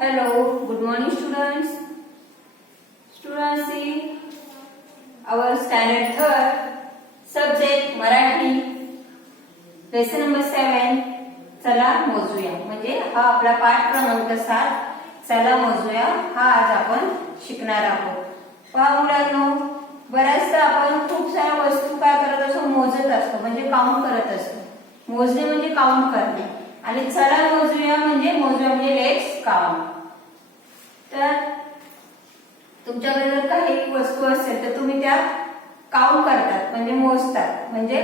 Hello, good morning students. Students, see our standard third subject Marathi lesson number 7. चला मोजूया म्हणजे हा आपला पाठ क्रमांक 7 चला मोजूया हा आज आपण शिकणार आहोत. पहा मुलांनो, बऱ्याचदा आपण खूप साऱ्या वस्तू काय करत असतो, मोजत असतो म्हणजे काउंट करत असतो. मोजणे म्हणजे काउंट करणे आणि चला मोजूया म्हणजे लेट्स काउंट. तर तुमच्याकडे जर काही वस्तू असेल तर तुम्ही त्या काउंट करतात म्हणजे मोजतात. म्हणजे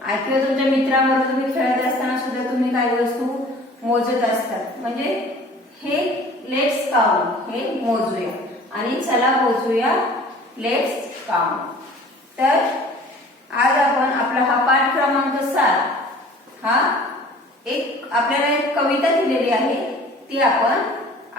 किंवा तुमच्या मित्रांबरोबर तुम्ही खेळत असताना सुद्धा तुम्ही काही वस्तू मोजत असतात. म्हणजे हे लेट्स काउंट हे मोजूया आणि चला मोजूया लेट्स काउंट. तर आज आपण आपला हा पाठ क्रमांक 7 हा आपल्याला एक कविता दिलेली आहे ती आपण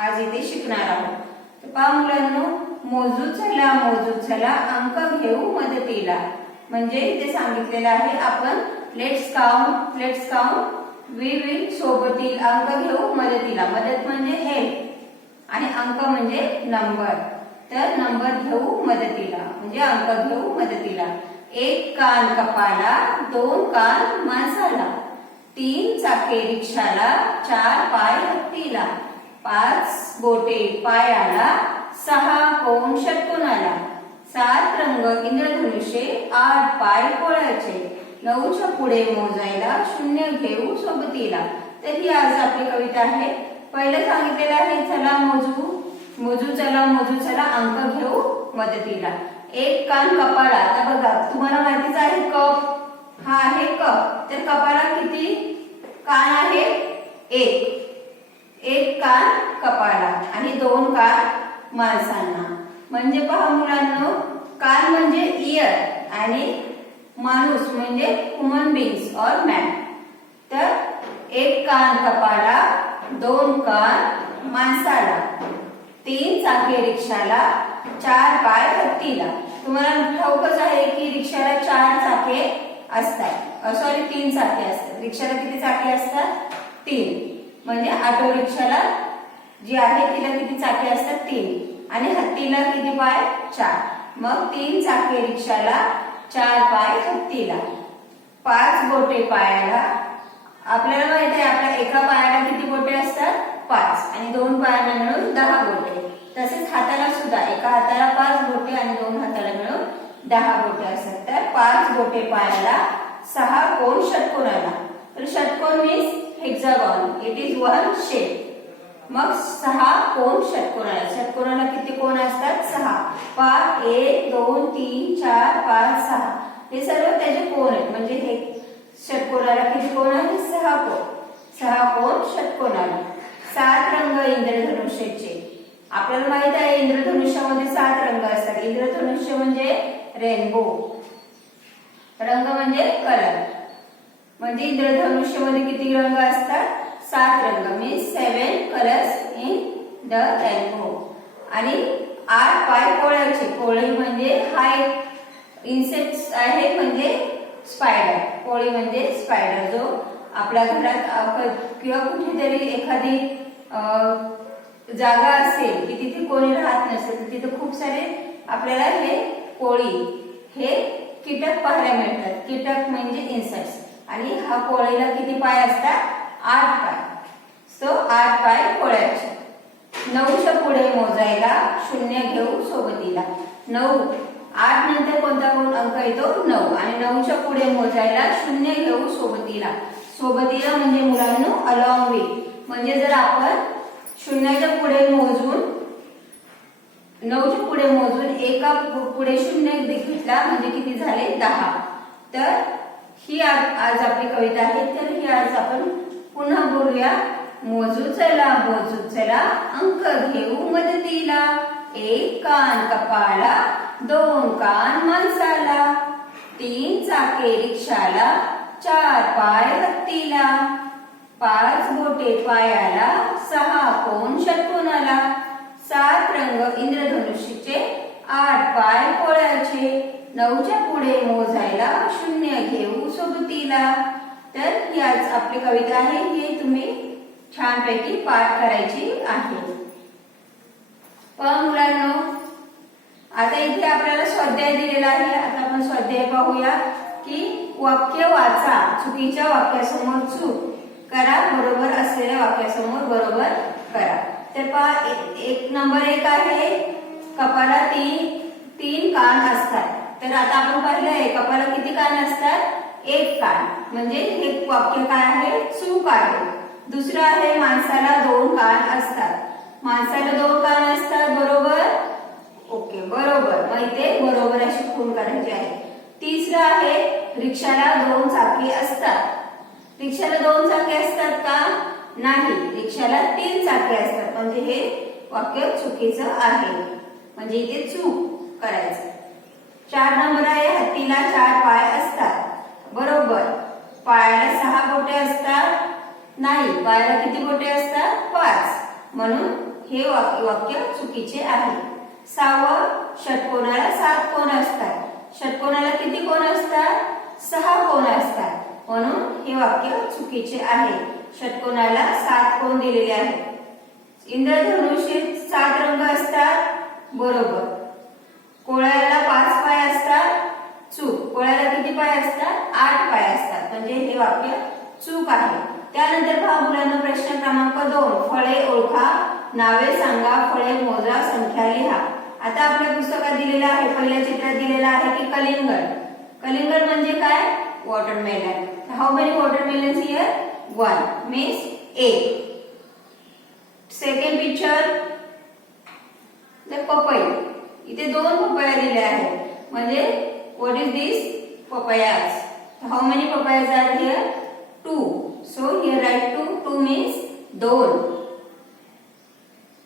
आज इथे शिकणार आहोत. तर पहा मुलांनो, मोजू चला अंक घेऊ मदतीला. म्हणजे इथे सांगितलेलं आहे आपण लेट्स काउंट वी विल सोबतील अंक घेऊ मदतीला. मदत म्हणजे हेल्प आणि अंक म्हणजे नंबर. तर नंबर घेऊ मदतीला म्हणजे अंक घेऊ मदतीला. 1 कान कपाला, 2 कान माणसाला, 3 चाके रिक्षाला, 4 पाय हत्तीला, 5 बोटे पायाला, 6 कोण षटकोनाला, 7 रंग इंद्रधनुष्ये, 8 पाय कोळ्याचे, 9च्या पुढे मोजायला, 0 घेऊ सोबतीला. तर ही आज आपली कविता आहे. पहिलं सांगितलेलं आहे चला मोजू चला अंक घेऊ मदतीला. 1 कान कपाळा. आता बघा तुम्हाला माहितीच आहे कप हा आहे कप. तर कपाळा किती कान आहे? 1 कान कपाळा आणि 2 कान माणसांना. म्हणजे पहा मुलांनो, कान म्हणजे इयर आणि माणूस म्हणजे ह्युमन बीइंग्स और मॅन. तर 1 कान कपाळा, 2 कान माणसाला, 3 चाके रिक्षाला, 4 पाय हत्तीला. तुम्हाला ठाऊकच आहे की रिक्षाला 4 चाके असतात. सॉरी 3 चाके असतात. रिक्षाला किती चाके असतात? 3. म्हणजे ऑटो रिक्षाला जी आहे तिला किती चाके असतात? 3. आणि हत्तीला किती पाय? 4. मग 3 चाके रिक्षाला, 4 पाय हत्तीला, 5 बोटे पायाला. आपल्याला माहित आहे आपल्या एका पायाला किती बोटे असतात? 5 आणि 2 पायांना मिळून 10 बोटे. तसेच हाताला सुद्धा एका हाताला 5 बोटे आणि 2 हाताला मिळून 10 बोटे असतात. तर 5 बोटे पायाला, 6 कोण षटकोनाला. तर षटकोन means hexagon, it is one shape. मग 6 कोण षटकोनाला. षटकोनाला किती कोण असतात? 6. 1 2 3 4 5 6 हे सर्व त्याचे कोण आहेत. म्हणजे हे षटकोनाला किती कोण आहेत? 6 कोण. 6 कोण षटकोनाला. 7 रंग इंद्रधनुष्याचे. आपल्याला माहित आहे इंद्रधनुष्यामध्ये 7 रंग असतात. इंद्रधनुष्य म्हणजे रेनबो, रंग म्हणजे कलर. म्हणजे इंद्रधनुष्यामध्ये किती रंग असतात? 7 रंग means 7 colours in the rainbow. आणि 8 पाय कोळ्याचे. कोळी म्हणजे हा एक इन्सेक्ट आहे म्हणजे स्पायडर. कोळी म्हणजे स्पायडर जो आपल्या घरात किंवा कुठेतरी एखादी जागा असेल की तिथे कोणी राहत नसेल तिथे खूप सारे आपल्याला हे कोळी हे कीटक पाहायला मिळतात. कीटक म्हणजे इन्सेक्ट्स. आणि हा कोळीला किती पाय असतात? 8 पाय. सो 8 पाय कोळ्याचे. 9च्या पुढे मोजायला, 0 घेऊ सोबतीला. 9 8 नंतर कोणता कोण अंक येतो? 9. आणि 9च्या पुढे मोजायला, 0 घेऊ सोबतीला. सोबतीला म्हणजे मुलांनो अलॉंग विथ. म्हणजे जर आपण 0च्या पुढे मोजून 9च्या पुढे मोजून एका पुढे 0 घेतला म्हणजे किती झाले? 10. तर ही आज आपली कविता आहे. तर ही आज आपण पुन्हा बोलूया. मोजू चला अंक घेऊ मदतीला. 1 कान कपाळा, 2 कान माणसाला, 3 चाके रिक्षाला, 4 पाय हत्तीला, 5 बोटे पायाला, 6 कोण षटकोनाला, 7 रंग इंद्रधनुष्याचे, 8 पाय कोळ्याचे, 9च्या पुढे मोजायला, 0 घेऊ सोबतीला. तर ही आज आपली कविता आहे. ही तुम्ही छानपैकी पाठ करायची आहे. पहा मुलांनो, आता इथे आपल्याला स्वाध्याय दिलेला आहे. आता आपण स्वाध्याय पाहूया की वाक्य वाचा, चुकीच्या वाक्यासमोर चूक करा, बरोबर असलेल्या वाक्यासमोर बरोबर करा. तर पहा, एक नंबर 1 आहे, कपाला तीन कान असतात. तर आता आपण पाहिलं आहे कपाला किती कान असतात? 1 कान. म्हणजे हे वाक्य काय आहे? चूक आहे. दुसरं आहे माणसाला 2 कान असतात. माणसाला 2 कान असतात, बरोबर? ओके, बरोबर. मग इथे बरोबर अशी खूण करायची आहे. तिसरं आहे रिक्षाला 2 चाकी असतात. रिक्षाला 2 चाकी असतात का? नाही, रिक्षाला 3 चाकी असतात. म्हणजे हे वाक्य चुकीचं आहे. म्हणजे इथे चूक करायचं. 4 नंबर आहे हत्तीला 4 पाय असतात. बरोबर. पायाला 6 बोटे असतात? नाही, पायाला किती बोटे असतात? 5. म्हणून हे वाक्य चुकीचे आहे. 6वं, षटकोनाला 7 कोन असतात. षटकोनाला किती कोन असतात? 6 कोन असतात. म्हणून हे वाक्य चुकीचे आहे. षटकोनाला 7 कोन दिलेले आहेत. इंद्रधनुष्यात 7 रंग असतात. बरोबर. कोळ्याला 5 पाय असतात. चूक. कोळ्याला किती पाय असतात? 8 पाय असतात. म्हणजे हे वाक्य चूक आहे. त्यानंतर पहा मुलांना प्रश्न क्रमांक 2, फळे ओळखा, नावे सांगा, फळे मोजा, संख्या लिहा. आता आपल्या पुस्तकात दिलेला आहे, पहिल्या चित्रात दिलेला आहे की कलिंगड. कलिंगड म्हणजे काय? Watermelon. How many watermelons here? 1 means 8. Second picture, the papaya. इथे 2 पपया दिल्या आहेत. म्हणजे what is this? Papayas. How many papayas are here? 2. So here write 2. 2 means 2.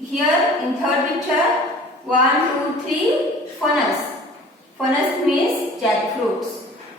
Here in third picture 1, 2, 3 फणस. फणस means jackfruits.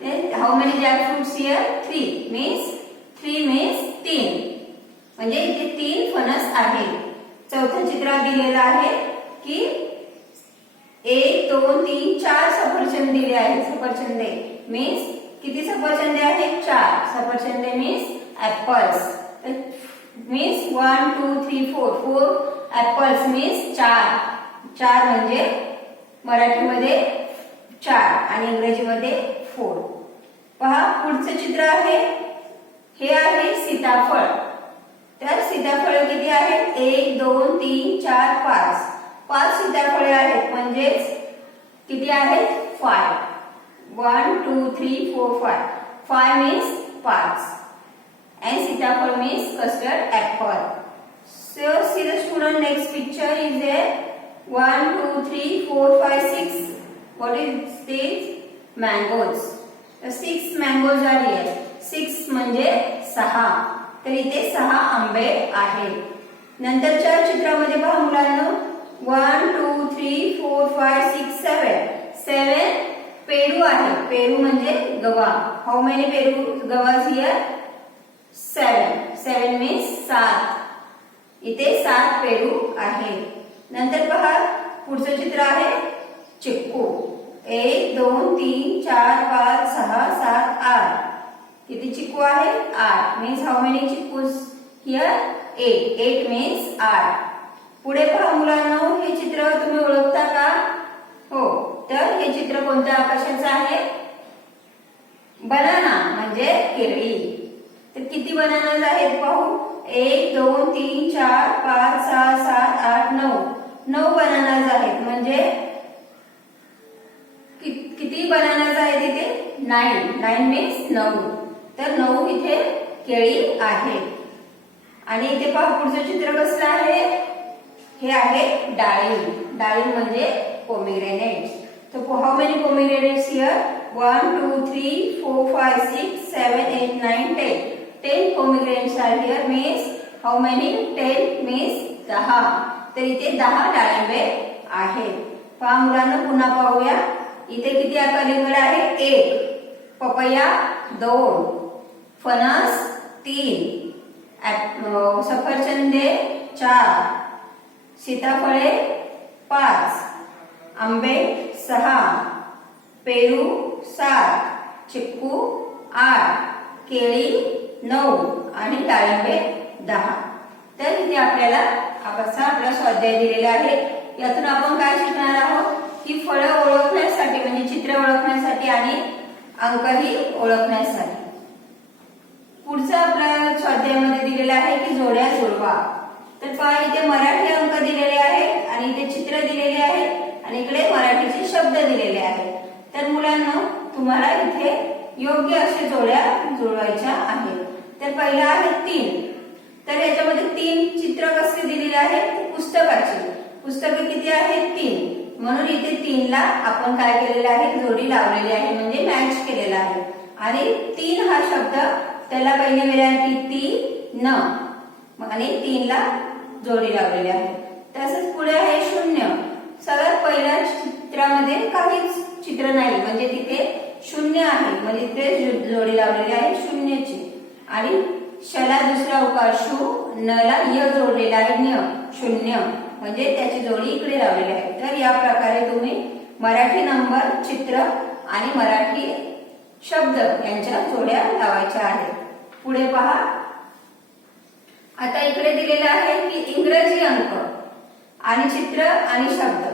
Then how many jackfruits here? 3 means 3. म्हणजे इथे 3 फणस आहेत. चौथ्या चित्रात दिलेला आहे की 1, 2, 3, 4 सफरचंद दिले आहेत. सफरचंदे means किती सफरचंदे आहेत? 4. सफरचंदे means apples. means 1, 2, 3, 4. 4 apples means 4 म्हणजे मराठीमध्ये 4 आणि इंग्रजीमध्ये 4. पहा पुढचं चित्र आहे, हे आहे सीताफळ. तर सीताफळ किती आहेत? 1, 2, 3, 4, 5. 5 सीताफळे आहेत. म्हणजेच किती आहेत? 5. 1, 2, 3, 4, 5. 5 means 5. And sitafal means custard apple. So see the student, next picture is there. 1, 2, 3, 4, 5, 6. What is this? Mangoes. The 6 mangoes are here. 6 म्हणजे 6. तर इथे 6 आंबे आहेत. नंतरच्या चित्रामध्ये पहा मुलांनो, 1, 2, 3, 4, 5, 6, 7 पेरू आहे. पेरू म्हणजे guava. How many peru guavas here? 7 means 7. इथे 7 पेरू आहे. नंतर पहा पुढचं चित्र आहे चिक्कू. 1, 2, 3, 4, 5, 6, 7, 8. किती चिक्कू आहे? 8. means how many चिक्कूस here? 8 means 8. पुढे पहा मुलांनो, हे चित्र तुम्ही ओळखता का? हो. तर हे चित्र कोणत्या कशाचं आहे? बनाना म्हणजे केळी. तर किती बनानाज आहेत पाहू? 1, 2, 3, 4, 5, 6, 7, 8, 9 बनानाज आहेत. म्हणजे किती बनानाज आहेत इथे? 9 means 9. तर 9 इथे केळी आहेत. आणि इथे पहा पुढचं चित्र कसलं आहे? हे आहे डाळिंब. डाळिंब म्हणजे पोमेग्रेनेट्स. तर how many pomegranates here? 1, 2, 3, 4, 5, 6, 7, 8, 9, 10. 10 pomegranates are here. means how many? 10 means 10. तर इथे 10 डाळिंबे आहेत. पहा मुलांना पुन्हा पाहूया. इथे किती कलिंगड आहे? 1. पपया 2. फणस 3. सफरचंदे 4. सीताफळे 5. आंबे 6. पेरू 7. चिक्कू 8. केळी 9 आणि डाळिंबे 10. तर इथे आपल्याला असा आपला स्वाध्याय दिलेला आहे. यातून आपण काय शिकणार आहोत की फळं ओळखण्यासाठी म्हणजे चित्र ओळखण्यासाठी आणि अंकही ओळखण्यासाठी. पुढचं आपल्या स्वाध्यायामध्ये दिलेलं आहे की जोड्या जुळवा. तर पहा इथे मराठी अंक दिलेले आहेत आणि इथे चित्र दिलेले आहे आणि इकडे मराठीचे शब्द दिलेले आहेत. तर मुलांना तुम्हाला इथे योग्य असे जोड्या जुळवायच्या आहेत. तर पहिला आहे 3. तर याच्यामध्ये 3 चित्र कसे दिलेले आहेत पुस्तकाचे. पुस्तके किती आहेत 3. म्हणून इथे 3 ला आपण काय केलेलं आहे जोडी लावलेली आहे म्हणजे मॅच केलेला आहे. आणि 3 हा शब्द त्याला पहिली व्हेरायटी 3 आणि 3 ला जोडी लावलेली आहे. तसंच पुढे आहे 0. सगळ्यात पहिल्या चित्रामध्ये काहीच चित्र नाही म्हणजे तिथे 0 आहे म्हणजे तिथे जोडी लावलेली आहे 0 ची. आणि शला दुसरा उकार शू, न ला य जोडलेला आहे न्य 0 म्हणजे त्याची जोडी इकडे लावलेली आहे. तर या प्रकारे तुम्ही मराठी नंबर, चित्र आणि मराठी शब्द यांच्या जोड्या लावायच्या आहेत. पुढे पहा आता इकडे दिलेलं आहे की इंग्रजी अंक आणि चित्र आणि शब्द.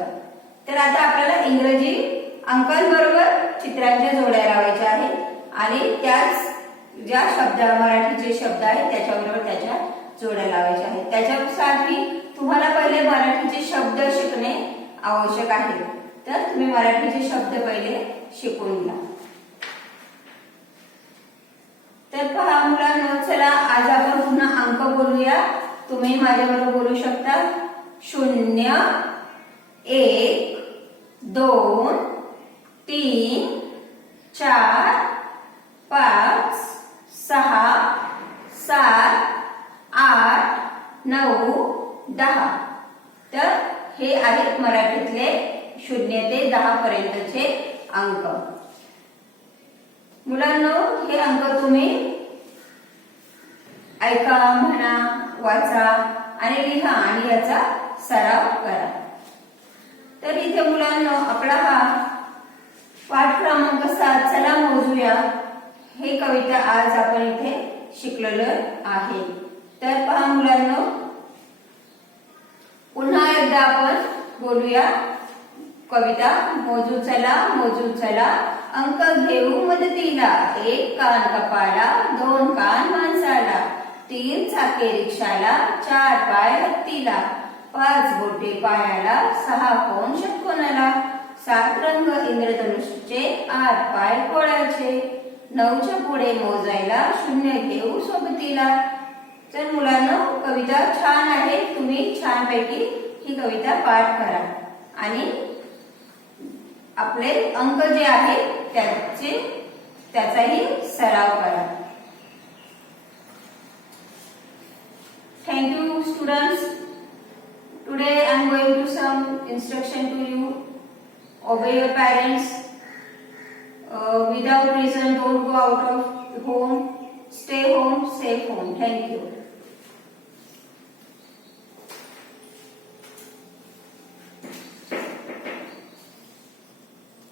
तर आता आपल्याला इंग्रजी अंकांबरोबर चित्रांच्या जोड्या लावायच्या आहेत आणि त्याच ज्या शब्द मराठीचे शब्द आहेत त्याच्याबरोबर त्याच्या जोड्या लावायच्या आहेत. त्याच्यासाठी तुम्हाला पहिले मराठीचे शब्द शिकणे आवश्यक आहे. तर तुम्ही मराठीचे शब्द पहिले शिकून घ्या. तर पहा मुलांनो, चला आज आपण पुन्हा अंक बोलूया. तुम्ही माझ्याबरोबर बोलू शकता. 0, 1, 2, 3, 4, 5, 6, 7, 8, 9, 10. तर हे आहेत मराठीतले 0 ते 10 पर्यंतचे अंक. मुलांनो, हे अंक तुम्ही ऐका, म्हणा, वाचा आणि लिहा आणि याचा सराव करा. तर इथे मुलांनो आपला हा पाठ क्रमांक 7 चला मोजूया हे कविता आज आपण इथे शिकलेलो आहे. तर पहा मुलांनो, पुन्हा एकदा आपण बोलूया कविता. मोजू चला अंक घेऊ मदतीला, 1 कान कपाला, 2 कान माणसाला, 3 चाके रिक्षाला, 4 पाय हत्तीला, 5 बोटे पायाला, 6 कोन षटकोनाला, 7 रंग इंद्रधनुष्याचे, 8 पाय कोळ्याचे, 9च्या पुढे मोजायला, 0 घेऊ सोबतीला. तर मुलांनो, कविता छान आहे. तुम्ही छानपैकी ही कविता पाठ करा आणि आपले अंक जे आहेत त्याचाही सराव करा. Thank you students. Today I am going to some instruction to you. Obey your parents. Without reason don't go out of home. Stay home, safe home. Thank you.